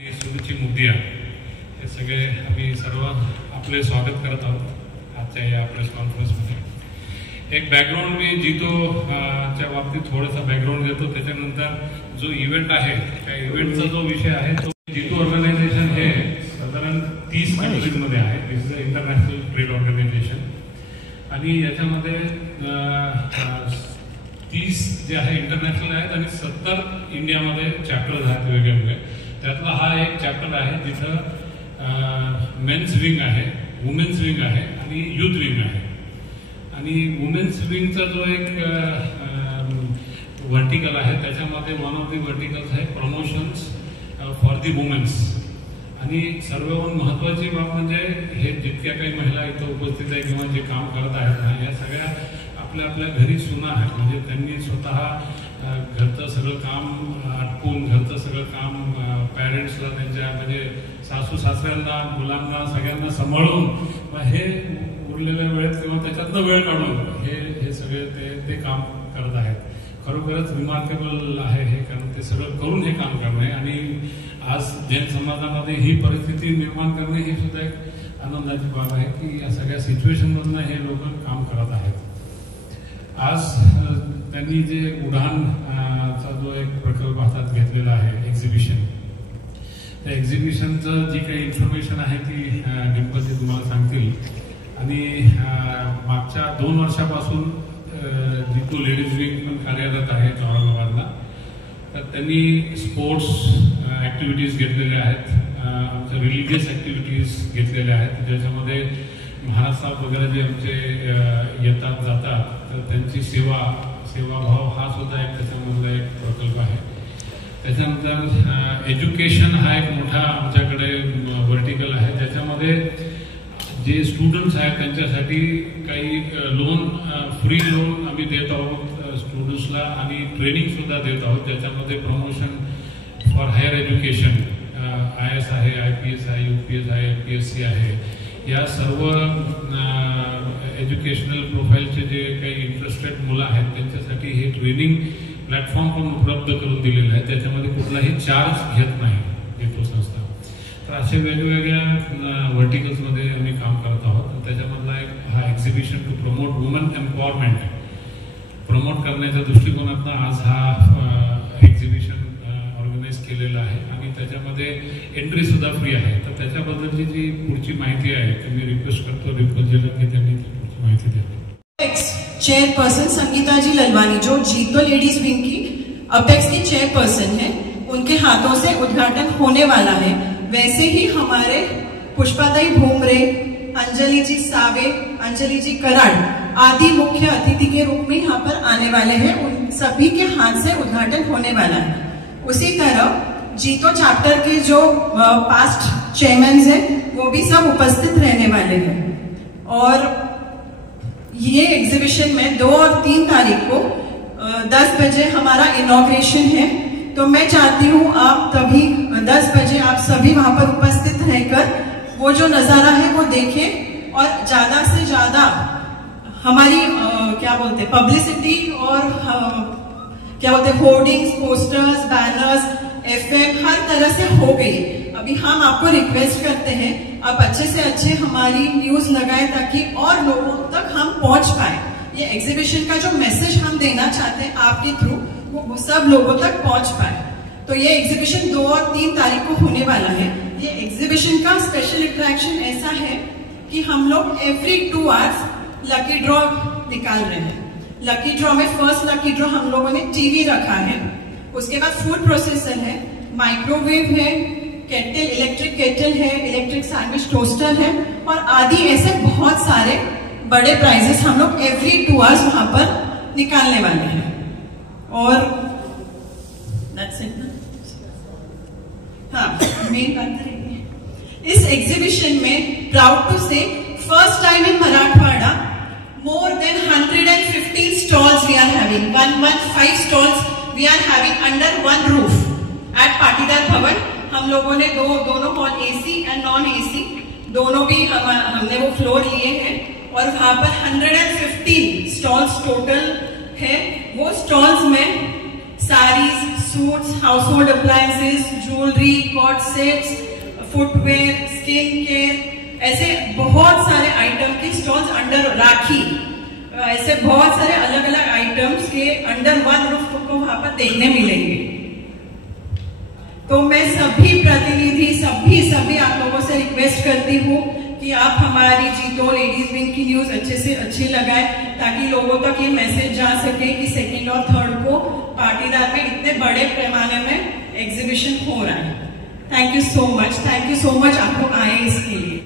सुरुची मुद्दिया हे सगळे आम्ही सर्व आपले स्वागत करत आहोत आजच्या या प्रेस कॉन्फरन्समध्ये। एक बॅकग्राऊंड मी जीतोच्या बाबतीत थोडासा बॅकग्राऊंड देतो, त्याच्यानंतर जो इव्हेंट आहे त्या इव्हेंटचा जो विषय आहे तो जीतो ऑर्गनायझेशन हे साधारण 30 कंट्रीजमध्ये आहे। This is a international trade organisation आणि याच्यामध्ये 30 जे आहे इंटरनॅशनल आहेत आणि 70 इंडियामध्ये चॅप्टर्स आहेत वेगवेगळे। त्यातला हा एक चॅप्टर आहे जिथं मेन्स विंग आहे, वुमेन्स विंग आहे आणि युथ विंग आहे। आणि वुमेन्स विंगचा जो एक व्हर्टिकल आहे त्याच्यामध्ये वन ऑफ दी व्हर्टिकल्स आहे प्रमोशन्स फॉर दी वुमेन्स। आणि सर्वहून महत्वाची बाब म्हणजे हे जितक्या काही महिला इथं उपस्थित आहे किंवा जे काम करत आहेत ना, या सगळ्या आपल्या आपल्या घरी सुना आहेत, म्हणजे त्यांनी स्वतः घरचं सगळं काम आटपून घरचं सगळं काम पॅरेंट्सला त्यांच्या म्हणजे सासू सासऱ्यांना मुलांना सगळ्यांना सांभाळून हे उरलेल्या वेळेत किंवा त्याच्यातनं वेळ काढून हे सगळे ते काम करत आहेत। खरोखरच रिमार्केबल आहे हे, कारण ते सगळं करून हे काम करणे आणि आज जैन समाजामध्ये ही परिस्थिती निर्माण करणे ही सुद्धा एक आनंदाची बाब आहे की या सगळ्या सिच्युएशनमधनं हे लोक काम करत आहेत। आज त्यांनी जे उडानचा जो एक प्रकल्प हातात घेतलेला आहे एक्झिबिशन, त्या एक्झिबिशनचं जी काही इन्फॉर्मेशन आहे ती डिंपलजी तुम्हाला सांगतील। आणि मागच्या 2 वर्षापासून जीतो लेडीज विंग पण कार्यरत आहे औरंगाबादला। तर त्यांनी स्पोर्ट्स ऍक्टिव्हिटीज घेतलेल्या आहेत, आमच्या रिलिजियस ऍक्टिव्हिटीज घेतलेल्या आहेत, ज्याच्यामध्ये महाराष्ट्रात वगैरे जे आमचे येतात जातात तर त्यांची सेवाभाव हा सुद्धा एक त्याच्यामधला एक प्रकल्प आहे। त्याच्यानंतर एज्युकेशन हा एक मोठा आमच्याकडे व्हर्टिकल आहे, ज्याच्यामध्ये जे स्टुडंट्स आहेत त्यांच्यासाठी काही लोन, फ्री लोन आम्ही देत आहोत स्टुडंट्सला आणि ट्रेनिंग सुद्धा देत आहोत, ज्याच्यामध्ये promotion for higher education IAS आहे, IPS आहे, UPS आहे, MPSC आहे, या सर्व एज्युकेशनल प्रोफाईलचे जे काही इंटरेस्टेड मुलं आहेत त्यांच्यासाठी हे ट्रेनिंग प्लॅटफॉर्म पण उपलब्ध करून दिलेलं आहे, त्याच्यामध्ये कुठलाही चार्ज घेत नाही जीतो संस्था। तर असे वेगवेगळ्या व्हर्टिकल्समध्ये आम्ही काम करत आहोत। त्याच्यामधला एक हा exhibition to promote woman empowerment promote करण्याच्या दृष्टिकोनातून आज हा एक्झिबिशन ऑर्गनाईज केलेला आहे आणि त्याच्यामध्ये एंट्री सुद्धा फ्री आहे। तर त्याच्याबद्दलची जी पुढची माहिती आहे ती मी रिक्वेस्ट करतो डिंपलजीला की त्यांनी पुढची माहिती द्यावी। चेयरपर्सन संगीता जी ललवानी जो जीतो लेडीज विंग की अपेक्स की चेयरपर्सन है, उनके हाथों से उद्घाटन होने वाला है। वैसे ही हमारे पुष्पाताई भूमरे, अंजलि जी सावे, अंजलि जी कराड़ आदि मुख्य अतिथि के रूप में यहाँ पर आने वाले हैं, उन सभी के हाथ से उद्घाटन होने वाला है। उसी तरह जीतो चैप्टर के जो पास्ट चेयरमैन हैं वो भी सब उपस्थित रहने वाले हैं। और ये एग्जीबिशन में 2 और 3 तारीख को 10 बजे हमारा इनॉग्रेशन है, तो मैं चाहती हूँ आप तभी 10 बजे आप सभी वहां पर उपस्थित रहकर वो जो नजारा है वो देखें और ज्यादा से ज्यादा हमारी क्या बोलते हैं पब्लिसिटी और क्या बोलते हैं होर्डिंग्स, पोस्टर्स, बैनर्स, FM हर तरह से हो गई। अभी हम आपको रिक्वेस्ट करते हैं आप अच्छे से अच्छे हमारी न्यूज लगाएं ताकि और लोगों तक हम पहुंच पाए। ये एग्जीबिशन का जो मैसेज हम देना चाहते हैं आपके थ्रू वो सब लोगों तक पहुंच पाए। तो ये एग्जीबिशन 2 और 3 तारीख को होने वाला है। ये एग्जीबिशन का स्पेशल इंटरेक्शन ऐसा है कि हम लोग एवरी 2 आवर्स लकी ड्रॉ निकाल रहे हैं। लकी ड्रॉ में फर्स्ट लकी ड्रॉ हम लोगों ने टीवी रखा है, उसके बाद फूड प्रोसेसर है, माइक्रोवेव है, केटल, इलेक्ट्रिक केटल है, इलेक्ट्रिक सैंडविच टोस्टर है और आदि ऐसे बहुत सारे बड़े प्राइजेस हम लोग एवरी 2 आवर्स वहां पर निकालने वाले हैं। और that's it ना? हाँ, मेन बात करेंगे इस एग्जीबिशन में प्राउड टू से first time in Marathwada more than 115 stalls we are having, 115 stalls we are having under one roof at Patidar भवन। हम लोगों ने दोनों hall AC and non AC दोनों भी हमने वो फ्लोर लिए हैं और वहां पर 115 स्टॉल्स टोटल है। वो स्टॉल्स में saris, suits, household appliances, jewellery, cot sets, footwear, skin care, ऐसे बहुत सारे आइटम के स्टॉल्स अंडर राखी, ऐसे बहुत सारे अलग अलग आइटम्स के अंडर वन रूफ को वहां पर देखने मिलेंगे। तो मैं सभी प्रतिनिधि, सभी आप लोगों से रिक्वेस्ट करती हूँ कि आप हमारी जीतो लेडीज विंग की न्यूज अच्छे से अच्छी लगाएं, ताकि लोगों तक ये मैसेज जा सके कि 2nd और 3rd को पाटीदार में इतने बड़े पैमाने में एग्जीबिशन हो रहा है। थैंक यू सो मच आप लोग आए इसके लिए।